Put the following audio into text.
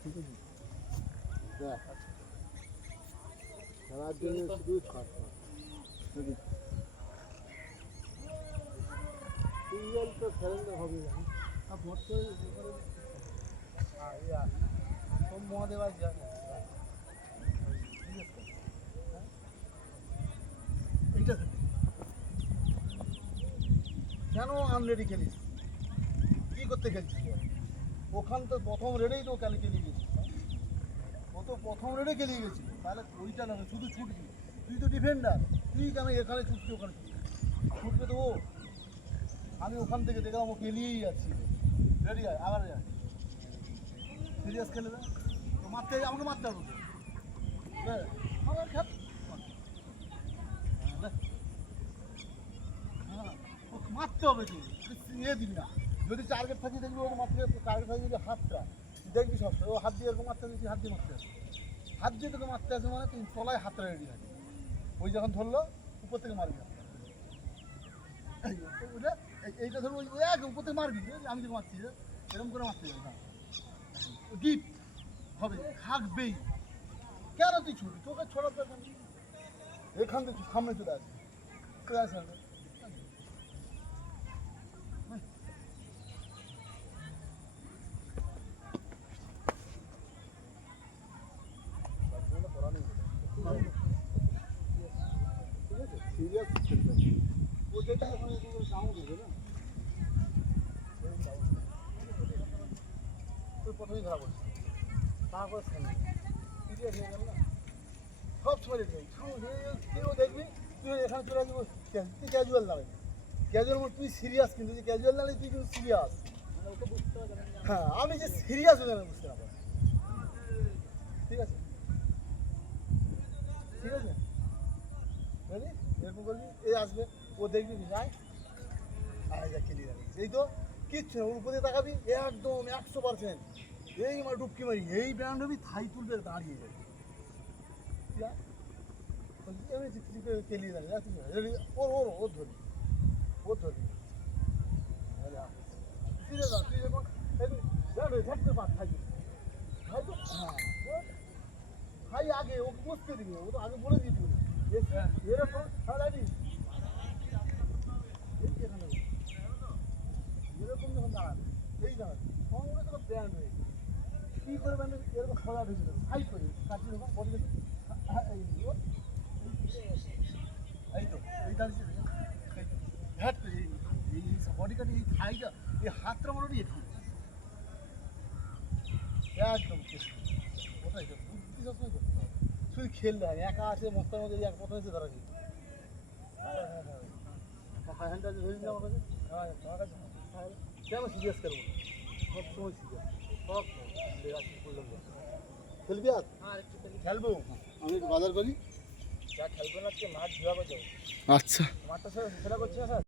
ঠিক আছে দেখ খেলার জন্য শুধু ছাড় সিঙ্গেল তো খেলেন হবে না আর ভোট করে সব মহাদেব আছে এইটা কেন আনরেডি খেলিস কী করতে খেলছিস ওখান তো প্রথম রেডেই তো খেলে খেলিয়ে গেছিস ও তো প্রথম রেডে খেলিয়ে গেছিস তাহলে ওইটা না শুধু ছুটবি তুই তো ডিফেন্ডার তুই কেন এখানে ছুটছি ওখানে ছুটবে তো ও আমি ওখান থেকে দেখলাম ও খেলিয়েই যাচ্ছি রেডি হয় আবার যায় সিরিয়াস খেলে দেয় তো মারতে আমাকে মারতে হবে হ্যাঁ আমার খেল হ্যাঁ মারতে হবে তুই ইয়ে দিবি না যদি টার্গেট থাকি দেখবি ওর মারতে টার্গেট থাকি যদি হাতটা দেখবি সবসময় ও হাত দিয়ে এরকম মারতে আসে হাত দিয়ে মারতে আসে হাত দিয়ে তোকে মারতে আসে মানে তুই তলায় হাতটা রেডি থাকে ওই যখন ধরলো উপর থেকে মারবি এইটা ধরো ওই এক উপর থেকে মারবি আমি তোকে মারছি এরকম করে মারতে যাবে না গিফট হবে থাকবেই কেন তুই ছুটি তোকে ছড়ার দরকার এখান থেকে সামনে চলে আসবে চলে আসে সিরিয়াস ওটা ওখানে সাউন্ড হবে না তুই প্রথমেই ধরা পড়ছিস তারপরে সামনে সিরিয়াস হয়ে গেল না সব সময় দেখবি তুইও দেখবি তুই এখানে চলে আসবি তুই ক্যাজুয়াল দাঁড়াবি ক্যাজুয়াল মানে তুই সিরিয়াস কিন্তু যে ক্যাজুয়াল দাঁড়াবি তুই কিন্তু সিরিয়াস হ্যাঁ আমি যে সিরিয়াস হয়ে যাবে বুঝতে না পারি ঠিক আছে ঠিক আছে বুঝলি এরকম করবি এই আসবে ও দেখবি যায় আর যা খেলি দাঁড়িয়েছে এই তো কিচ্ছু না ওর উপরে তাকাবি একদম 100% এই আমার ডুবকি মারি এই ব্যান্ড হবি থাই তুলবে দাঁড়িয়ে যাবে কেলিয়ে দাঁড়িয়ে ওর ধরবি ওর ধরবি তুই যখন ঝটকে পাঠ থাকবি ভাই তো হ্যাঁ ভাই আগে ওকে বসতে দিবি ও তো আগে বলে দিবি এরকম এরকম যখন দাঁড়াবে এই দাঁড়াবে সঙ্গে তখন ব্যান্ড হয়ে কী করে ব্যান্ড এরকম সজা ঢেকে দেবে হাই করে কাটি যখন বডি এই তো এই দাঁড়িয়ে হ্যাট করে এই বডি কাটি এই থাইটা এই হাতটা মনে হয় একটু একদম ওটাই তো বুদ্ধি সবসময় করতে হবে শুধু খেললে হয় একা আছে মস্তার মধ্যে এক প্রথমে এসে ধরা দিই হ্যান্ডটা ধরে দিলাম আমার কাছে হ্যাঁ আমার কাছে কেন সিরিয়াস করবো সবসময় সিরিয়াস সব খেলবি আর খেলবো আমি একটু বাজার করি যা খেলবো না আজকে মাঠ ধোয়া করতে আচ্ছা মাঠটা সেটা করছি না স্যার